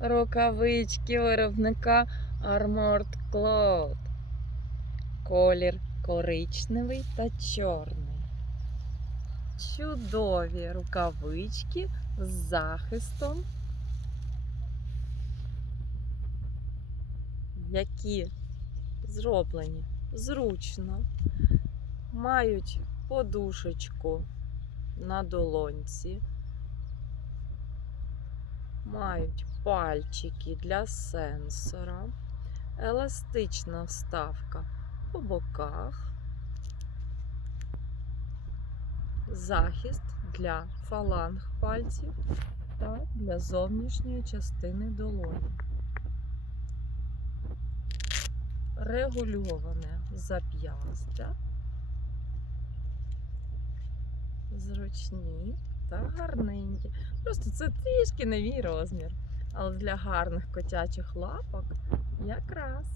рукавички виробника Armored Cloth. Колір коричневий та чорний. Чудові рукавички з захистом, які зроблені зручно, мають подушечку на долонці, мають пальчики для сенсора, еластична вставка по боках, захист для фаланг пальців та для зовнішньої частини долоні. Регульоване зап'ястя, зручні та гарненькі. Просто це трішки не розмір, але для гарних котячих лапок якраз.